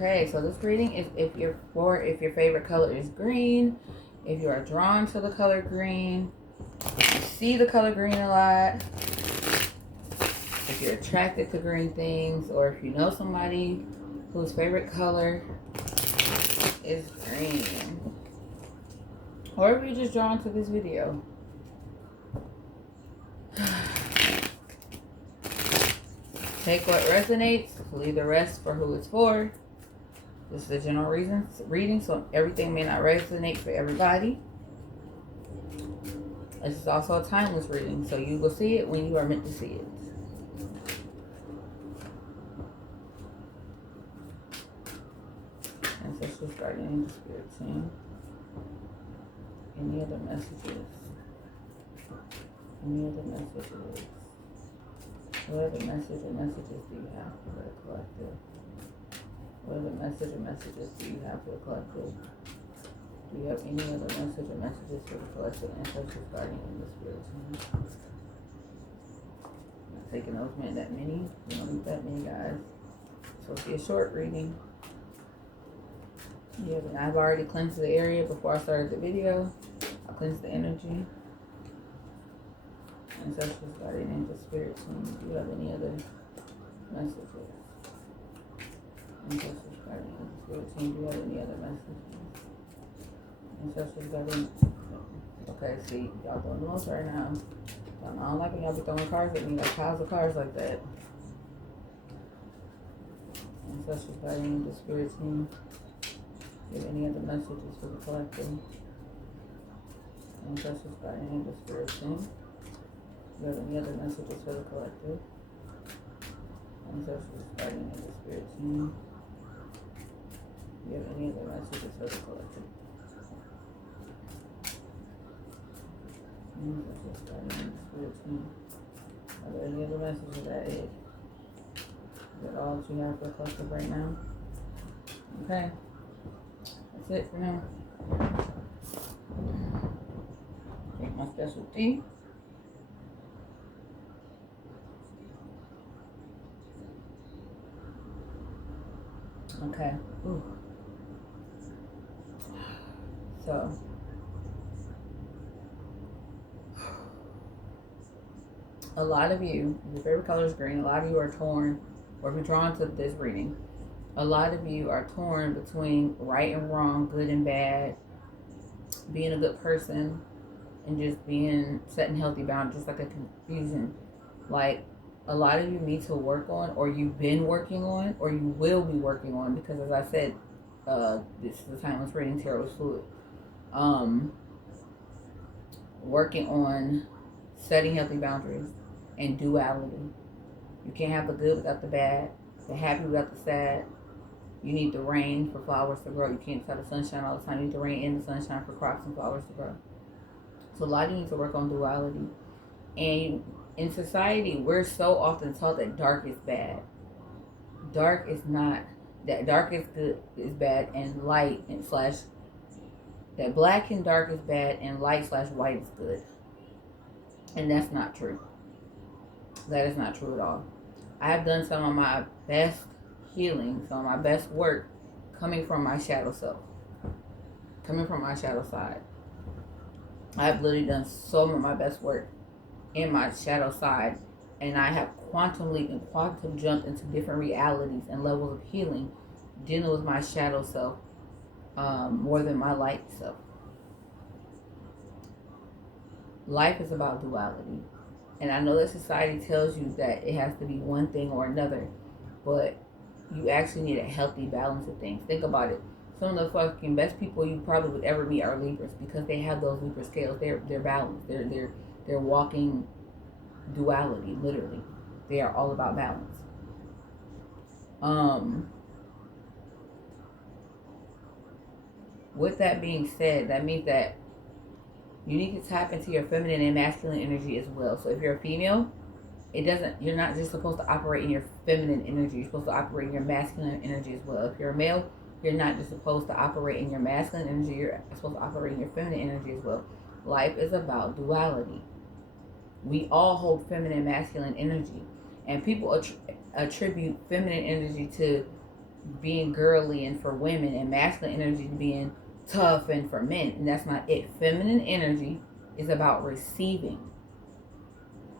Okay, so this reading is if your favorite color is green, if you are drawn to the color green, if you see the color green a lot, if you're attracted to green things, or if you know somebody whose favorite color is green, or if you're just drawn to this video. Take what resonates, leave the rest for who it's for. This is a general reading, so everything may not resonate for everybody. This is also a timeless reading, so you will see it when you are meant to see it. Ancestors, guardian angels, spirit team. Any other messages? Any other messages? What other message or messages do you have for the collective? What other message or messages do you have for the collective? Do you have any other message or messages for the collective? Ancestors, guardian angels, spirit team. Not taking those that many. We don't need that many, guys. So it'll be a short reading. Yeah, but I've already cleansed the area before I started the video. I cleansed the energy. Ancestors, guardian angels, spirit team. Do you have any other messages? Ancestors, guardian angels, spirit team. Do you have any other messages? Ancestors, guardian. Okay, see, y'all doing the most right now. I don't like when y'all be throwing cards at me, like piles of cards like that. Ancestors, guardian angels, spirit team. Do you have any other messages for the collective? Ancestors, guardian angels, spirit team. Do you have any other messages for the collective? Ancestors, guardian angels, spirit team. Do you have any other messages for the collective? Ancestors, guardian angels, spirit team. Are there any other messages? Is that it? Is that all that you have for the collective right now? Okay. That's it for now. Take my special tea. Okay. Ooh. So, a lot of you, your favorite color is green, a lot of you are torn, or be drawn to this reading. A lot of you are torn between right and wrong, good and bad, being a good person, and just setting healthy boundaries, just like a confusion. Like, a lot of you need to work on, or you've been working on, or you will be working on, because as I said, this is a timeless reading, tarot is fluid. Working on setting healthy boundaries and duality. You can't have the good without the bad, the happy without the sad. You need the rain for flowers to grow. You can't have the sunshine all the time. You need the rain and the sunshine for crops and flowers to grow. So a lot of you need to work on duality. And in society, we're so often taught that dark is bad. Dark is not. That dark is good is bad, and light and slash. That black and dark is bad, and light slash white is good. And that's not true. That is not true at all. I have done some of my best healing, some of my best work coming from my shadow self, coming from my shadow side. I've literally done some of my best work in my shadow side, and I have quantum leap and quantum jumped into different realities and levels of healing, dealing with my shadow self more than my light self. Life is about duality. And I know that society tells you that it has to be one thing or another, but you actually need a healthy balance of things. Think about it. Some of the fucking best people you probably would ever meet are Libras, because they have those Libra scales. They're balanced. They're walking duality, literally. They are all about balance. With that being said, that means that you need to tap into your feminine and masculine energy as well. So if you're a female, you're not just supposed to operate in your feminine energy. You're supposed to operate in your masculine energy as well. If you're a male, you're not just supposed to operate in your masculine energy. You're supposed to operate in your feminine energy as well. Life is about duality. We all hold feminine and masculine energy. And people attribute feminine energy to being girly and for women, and masculine energy being tough and for men. And that's not it. Feminine energy is about receiving.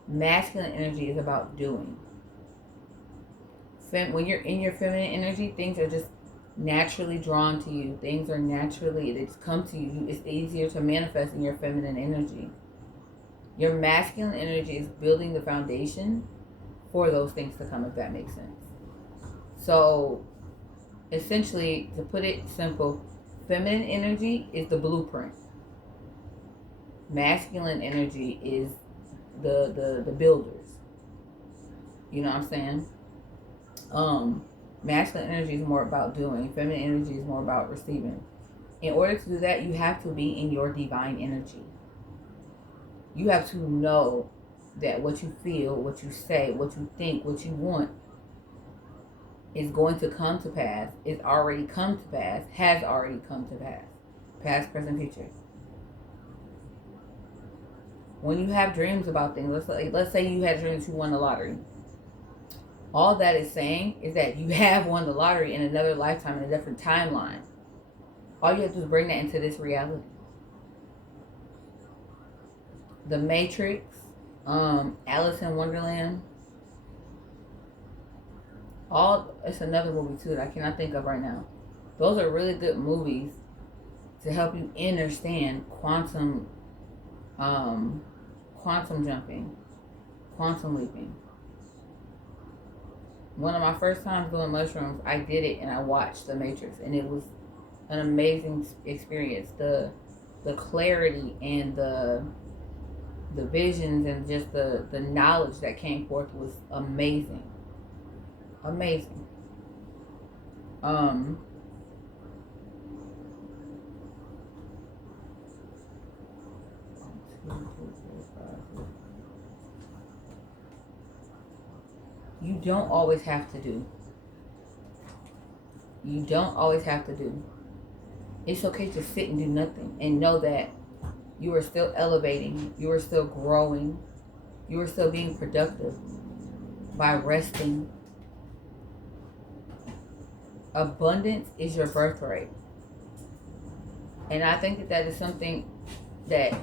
Masculine energy is about doing. When you're in your feminine energy, things are just naturally drawn to you. Things are naturally, they just come to you. It's easier to manifest in your feminine energy. Your masculine energy is building the foundation for those things to come, if that makes sense. So essentially, to put it simple, feminine energy is the blueprint. Masculine energy is the builders. You know what I'm saying? Masculine energy is more about doing. Feminine energy is more about receiving. In order to do that, you have to be in your divine energy. You have to know that what you feel, what you say, what you think, what you want is going to come to pass, is already come to pass, has already come to pass. Past, present, future. When you have dreams about things, let's say you had dreams you won the lottery. All that is saying is that you have won the lottery in another lifetime, in a different timeline. All you have to do is bring that into this reality. The Matrix, Alice in Wonderland. It's another movie too that I cannot think of right now. Those are really good movies to help you understand quantum jumping, quantum leaping. One of my first times doing mushrooms, I did it and I watched The Matrix, and it was an amazing experience. The clarity and the visions and just the knowledge that came forth was amazing. Amazing. You don't always have to do. You don't always have to do. It's okay to sit and do nothing and know that you are still elevating, you are still growing, you are still being productive by resting. Abundance is your birthright. And I think that is something that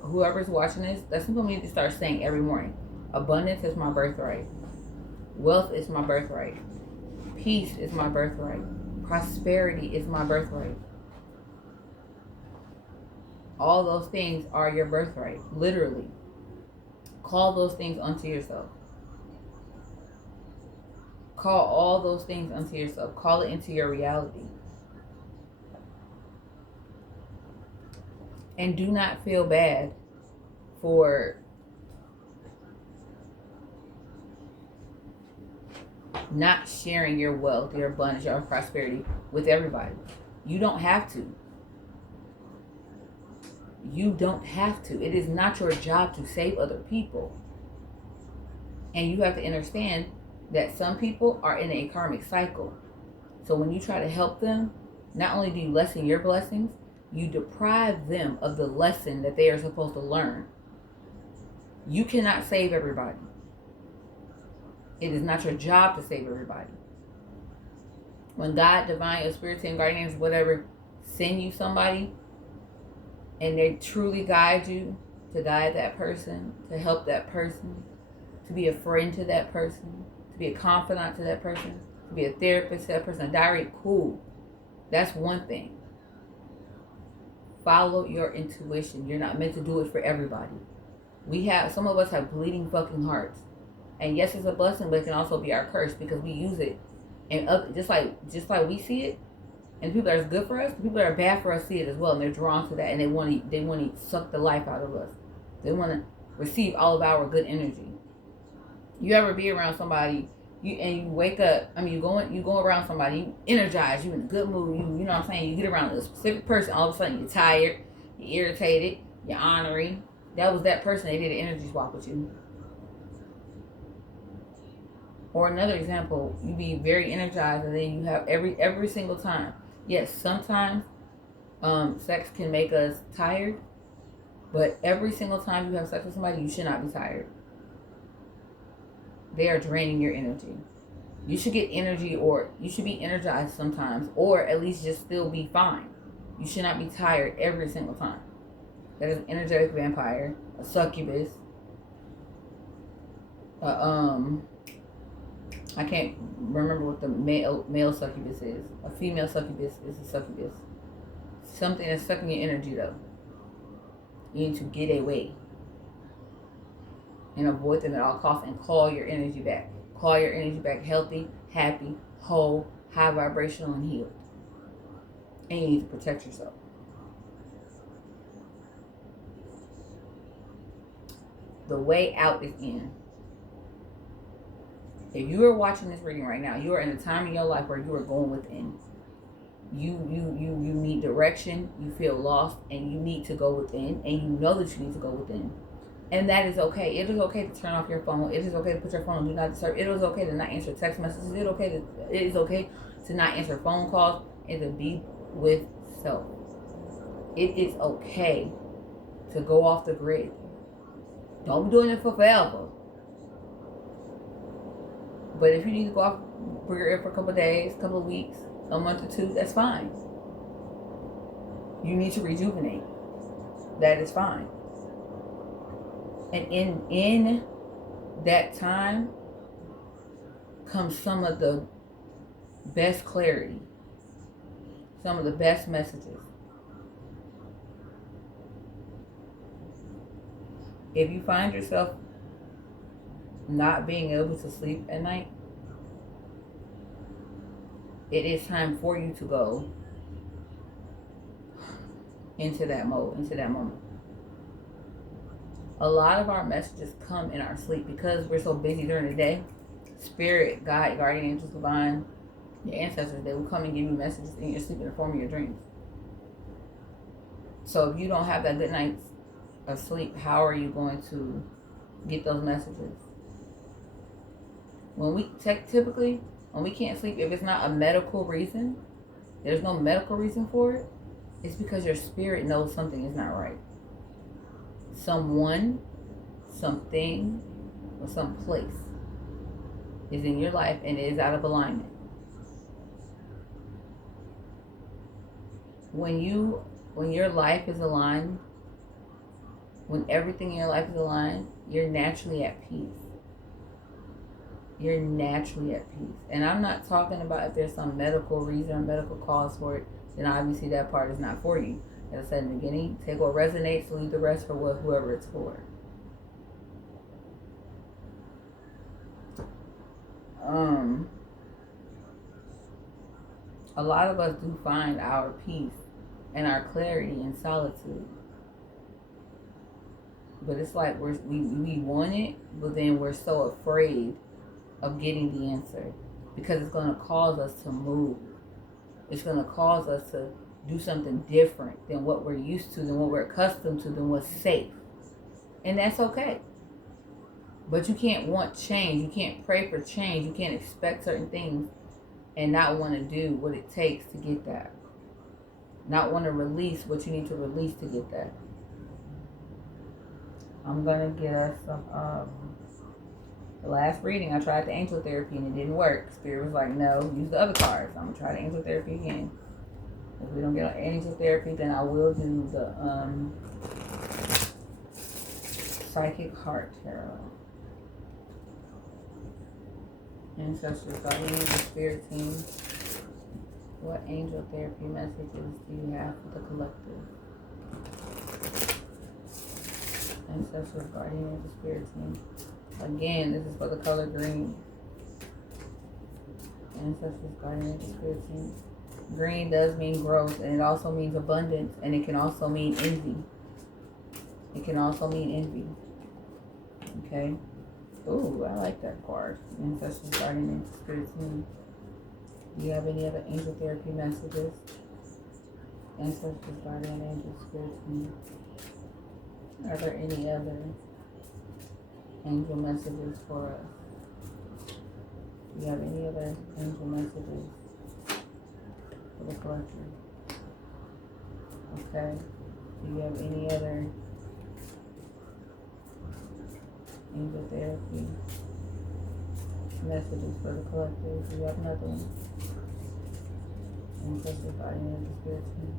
whoever's watching this, that's something we need to start saying every morning. Abundance is my birthright. Wealth is my birthright. Peace is my birthright. Prosperity is my birthright. All those things are your birthright, literally. Call those things unto yourself. Call all those things unto yourself. Call it into your reality. And do not feel bad for not sharing your wealth, your abundance, your prosperity with everybody. You don't have to. You don't have to. It is not your job to save other people. And you have to understand that some people are in a karmic cycle. So when you try to help them, not only do you lessen your blessings, you deprive them of the lesson that they are supposed to learn. You cannot save everybody. It is not your job to save everybody. When God, divine, or spirit team, guardians, whatever, send you somebody and they truly guide you to guide that person, to help that person, to be a friend to that person, to be a confidant to that person, to be a therapist to that person, a diary, cool. That's one thing. Follow your intuition. You're not meant to do it for everybody. Some of us have bleeding fucking hearts. And yes, it's a blessing, but it can also be our curse because we use it. And just like we see it, and the people that are good for us, the people that are bad for us see it as well, and they're drawn to that, and they want to suck the life out of us. They want to receive all of our good energy. You ever be around somebody, you wake up, you go around somebody, you energize, you in a good mood, you know what I'm saying, you get around a specific person, all of a sudden you're tired, you're irritated, you're ornery. That was that person, they did an energy swap with you. Or another example, you be very energized and then you have every single time. Yes, sometimes sex can make us tired, but every single time you have sex with somebody, you should not be tired. They are draining your energy. You should get energy, or you should be energized sometimes, or at least just still be fine. You should not be tired every single time. That is an energetic vampire, a succubus. I can't remember what the male succubus is. A female succubus is a succubus. Something that's sucking your energy though. You need to get away and avoid them at all costs and call your energy back. Call your energy back healthy, happy, whole, high vibrational, and healed. And you need to protect yourself. The way out is in. If you are watching this reading right now, you are in a time in your life where you are going within. You need direction, you feel lost, and you need to go within, and you know that you need to go within. And that is okay. It is okay to turn off your phone. It is okay to put your phone on do not disturb. It is okay to not answer text messages. It is okay to not answer phone calls and to be with self. It is okay to go off the grid. Don't be doing it for forever. But if you need to go off for a couple of days, couple of weeks, a month or two, that's fine. You need to rejuvenate. That is fine. And in that time comes some of the best clarity, some of the best messages. If you find yourself not being able to sleep at night, it is time for you to go into that mode, into that moment. A lot of our messages come in our sleep because we're so busy during the day. Spirit, God, guardian angels, divine, your ancestors, they will come and give you messages in your sleep in the form of your dreams. So if you don't have that good night's of sleep, how are you going to get those messages? When we typically, when we can't sleep, if it's not a medical reason, there's no medical reason for it, it's because your spirit knows something is not right. Someone, something, or some place is in your life and it is out of alignment. When your life is aligned, when everything in your life is aligned, you're naturally at peace. You're naturally at peace. And I'm not talking about if there's some medical reason or medical cause for it, then obviously that part is not for you. As I said in the beginning, take what resonates, leave the rest for whoever it's for. A lot of us do find our peace and our clarity in solitude. But it's like we want it, but then we're so afraid of getting the answer because it's going to cause us to move. It's going to cause us to do something different than what we're used to, than what we're accustomed to, than what's safe. And that's okay. But you can't want change. You can't pray for change. You can't expect certain things and not want to do what it takes to get that. Not want to release what you need to release to get that. I'm going to get us some, the last reading, I tried the angel therapy and it didn't work. Spirit was like, no, use the other cards. I'm going to try the angel therapy again. If we don't get angel therapy, then I will do the psychic heart tarot. Ancestors, guardian angel, spirit team. What angel therapy messages do you have for the collective? Ancestors, guardian angel, spirit team. Again, this is for the color green. Ancestors, guardian angel, spirit team. Green does mean growth, and it also means abundance, and it can also mean envy. It can also mean envy. Okay. Ooh, I like that card. Ancestors, guardian angel, spirit team. Do you have any other angel therapy messages? Ancestors, guardian angel, spirit team. Are there any other angel messages for us? Do you have any other angel messages for the collective? Okay. Do you have any other angel therapy messages for the collective. Do you have another one? Ancestors, guardian of the spirit team.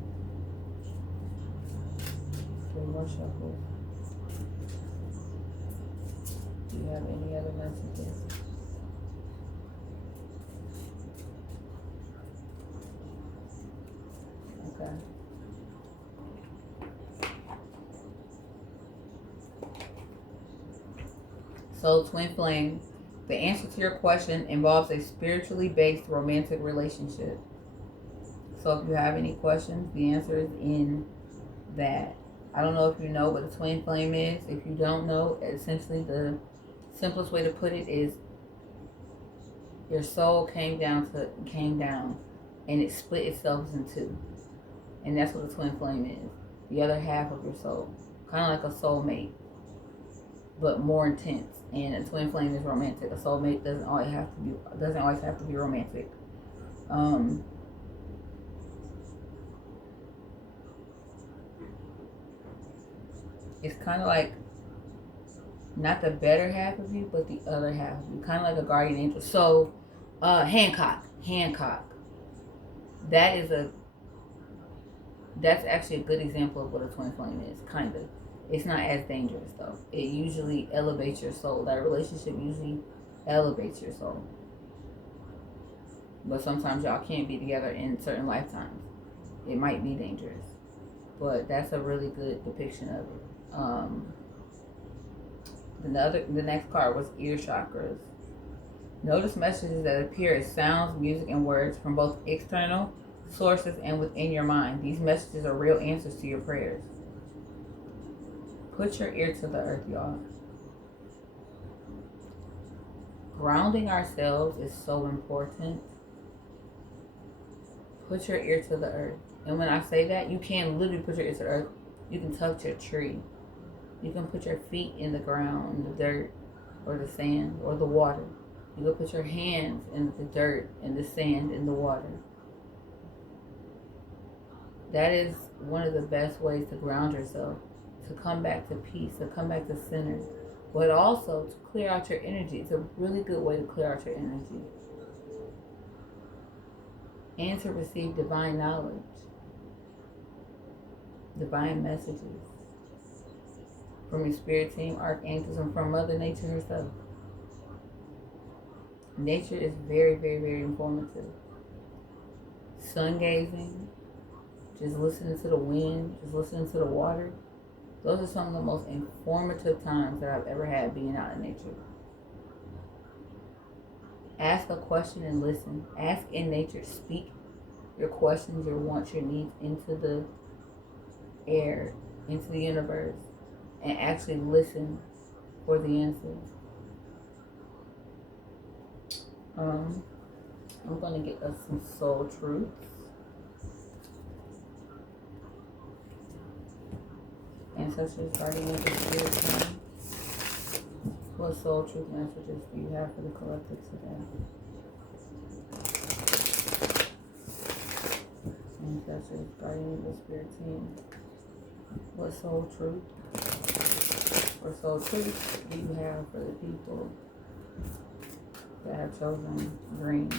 3 more shuffles. Do you have any other messages? Okay. So, twin flame, the answer to your question involves a spiritually based romantic relationship. So, if you have any questions, the answer is in that. I don't know if you know what a twin flame is. If you don't know, essentially the simplest way to put it is your soul came down and it split itself in 2. And that's what a twin flame is. The other half of your soul. Kind of like a soulmate, but more intense. And a twin flame is romantic. A soulmate doesn't always have to be romantic. It's kind of like not the better half of you, but the other half of you. Kind of like a guardian angel. So, Hancock. That's actually a good example of what a twin flame is. Kind of. It's not as dangerous though. It usually elevates your soul. That relationship usually elevates your soul. But sometimes y'all can't be together in certain lifetimes. It might be dangerous. But that's a really good depiction of it. The next card was ear chakras. Notice messages that appear as sounds, music, and words from both external sources and within your mind. These messages are real answers to your prayers. Put your ear to the earth, y'all. Grounding ourselves is so important. Put your ear to the earth. And when I say that, you can literally put your ear to the earth. You can touch a tree. You can put your feet in the ground, in the dirt, or the sand, or the water. You can put your hands in the dirt, in the sand, in the water. That is one of the best ways to ground yourself, to come back to peace, to come back to center, but also to clear out your energy. It's a really good way to clear out your energy. And to receive divine knowledge, divine messages from your spirit team, archangels, and from Mother Nature herself. Nature is very, very, very informative. Sun gazing, just listening to the wind, just listening to the water. Those are some of the most informative times that I've ever had being out in nature. Ask a question and listen. Ask in nature. Speak your questions, your wants, your needs into the air, into the universe, and actually listen for the answers. I'm going to get us some soul truths. Ancestors, guardian of the spirit team. What soul truth messages do you have for the collective today? Ancestors, guardian of the spirit team. What soul truth or soul truth do you have for the people that have chosen green?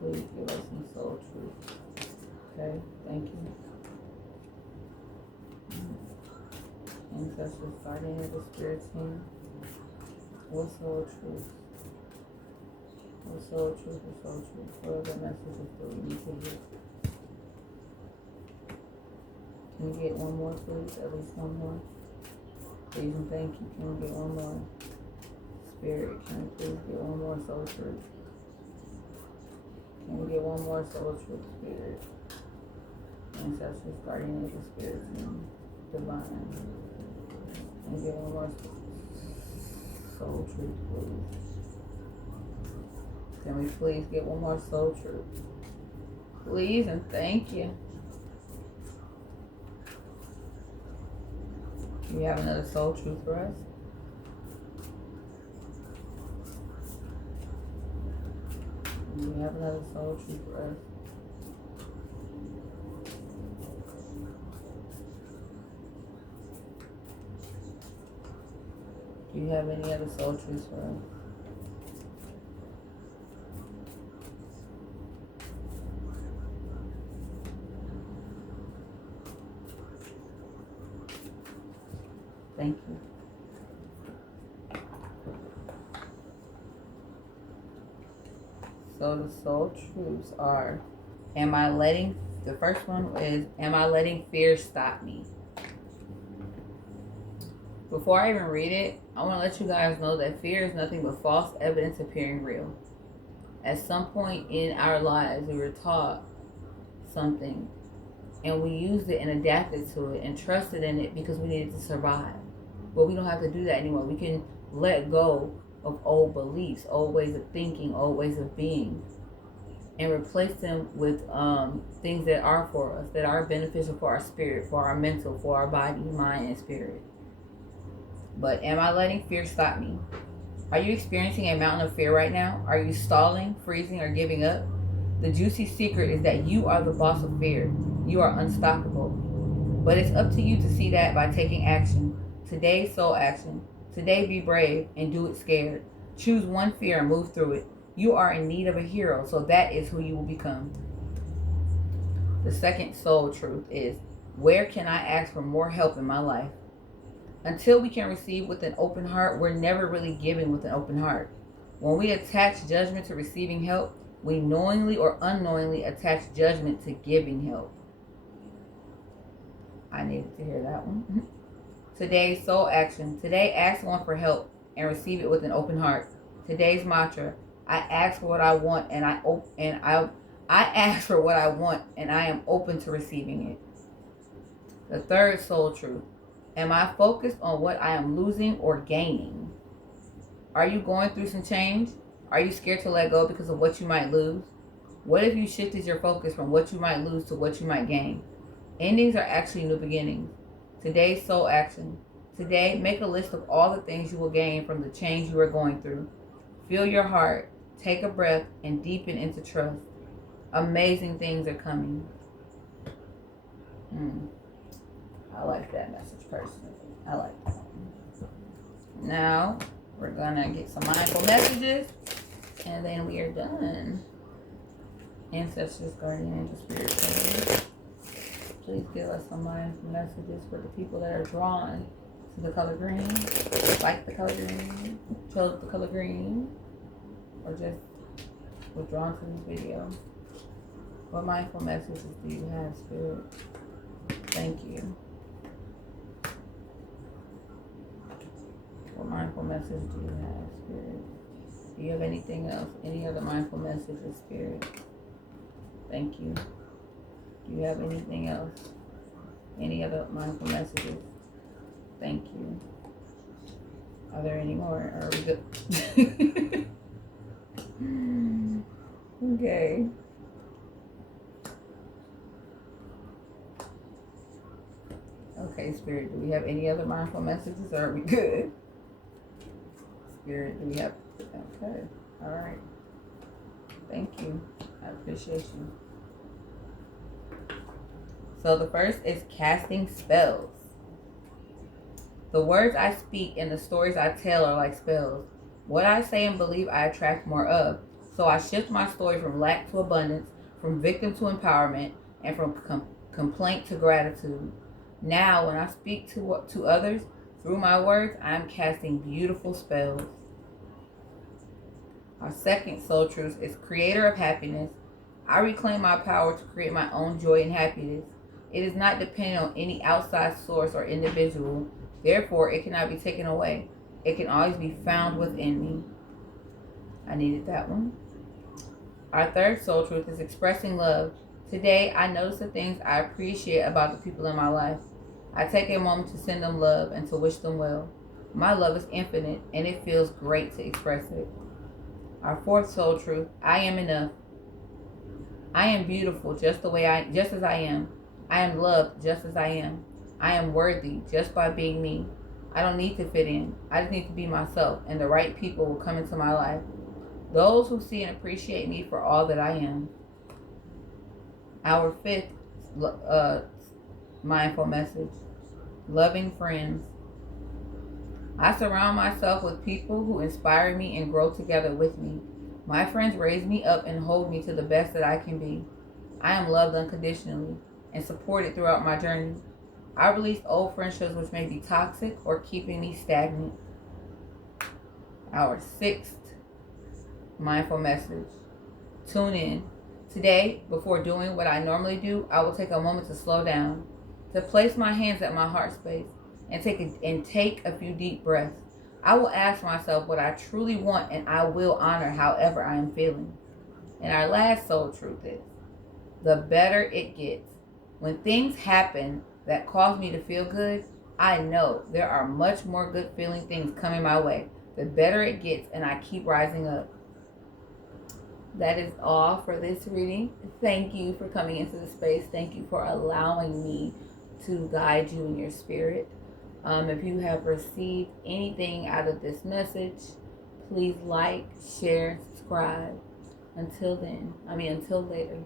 Please give us some soul truth. Okay, thank you. Ancestors, guardian of the spirit team. What soul truth? What soul truth? What soul truth? What other messages do we need to get? Can we get one more, please? At least one more. Please and thank you. Can we get one more? Spirit, can we please get one more soul truth? Can we get one more soul truth, spirit? Ancestors, guardian of the spirit team. Divine. And get one more soul truth, please. Can we please get one more soul truth? Please and thank you. Do you have another soul truth for us? Do you have another soul truth for us? Do you have any other soul truths for us? Thank you. So the soul truths are, the first one is, am I letting fear stop me? Before I even read it, I want to let you guys know that fear is nothing but false evidence appearing real. At some point in our lives, we were taught something and we used it and adapted to it and trusted in it because we needed to survive. But we don't have to do that anymore. We can let go of old beliefs, old ways of thinking, old ways of being, and replace them with things that are for us, that are beneficial for our spirit, for our mental, for our body, mind, and spirit. But am I letting fear stop me? Are you experiencing a mountain of fear right now? Are you stalling, freezing, or giving up? The juicy secret is that you are the boss of fear. You are unstoppable. But it's up to you to see that by taking action. Today, soul action. Today, be brave and do it scared. Choose one fear and move through it. You are in need of a hero, so that is who you will become. The second soul truth is, where can I ask for more help in my life? Until we can receive with an open heart, we're never really giving with an open heart. When we attach judgment to receiving help, we knowingly or unknowingly attach judgment to giving help. I needed to hear that one. Today's soul action. Today, ask one for help and receive it with an open heart. Today's mantra: I ask for what I want, and I ask for what I want, and I am open to receiving it. The third soul truth: am I focused on what I am losing or gaining? Are you going through some change? Are you scared to let go because of what you might lose? What if you shifted your focus from what you might lose to what you might gain? Endings are actually new beginnings. Today's soul action. Today, make a list of all the things you will gain from the change you are going through. Feel your heart, take a breath, and deepen into trust. Amazing things are coming. I like that message personally. I like that. Now, we're going to get some mindful messages, and then we are done. Ancestors, guardian angels, spirit, please give us some mindful messages for the people that are drawn to the color green, like the color green, chose the color green, or just withdrawn to this video. What mindful messages do you have, Spirit? Thank you. What mindful message do you have, Spirit? Do you have anything else? Any other mindful messages, Spirit? Thank you. Do you have anything else? Any other mindful messages? Thank you. Are there any more? Are we good? Okay. Okay, Spirit, do we have any other mindful messages, or are we good? Spirit, do we have... Okay. All right. Thank you. I appreciate you. So the first is casting spells. The words I speak and the stories I tell are like spells. What I say and believe I attract more of. So I shift my story from lack to abundance, from victim to empowerment, and from complaint to gratitude. Now, when I speak to others through my words, I am casting beautiful spells. Our second soul truth is creator of happiness. I reclaim my power to create my own joy and happiness. It is not dependent on any outside source or individual. Therefore, it cannot be taken away. It can always be found within me. I needed that one. Our third soul truth is expressing love. Today, I notice the things I appreciate about the people in my life. I take a moment to send them love and to wish them well. My love is infinite, and it feels great to express it. Our fourth soul truth: I am enough. I am beautiful just as I am. I am loved just as I am. I am worthy just by being me. I don't need to fit in. I just need to be myself, and the right people will come into my life. Those who see and appreciate me for all that I am. Our fifth mindful message: loving friends. I surround myself with people who inspire me and grow together with me. My friends raise me up and hold me to the best that I can be. I am loved unconditionally and supported throughout my journey. I release old friendships which may be toxic or keeping me stagnant. Our sixth mindful message. Tune in. Today, before doing what I normally do, I will take a moment to slow down, to place my hands at my heart space, and take a few deep breaths. I will ask myself what I truly want, and I will honor however I am feeling. And our last soul truth is, the better it gets. When things happen that cause me to feel good, I know there are much more good feeling things coming my way. The better it gets, and I keep rising up. That is all for this reading. Thank you for coming into the space. Thank you for allowing me to guide you in your spirit. If you have received anything out of this message, please like, share, subscribe. Until later.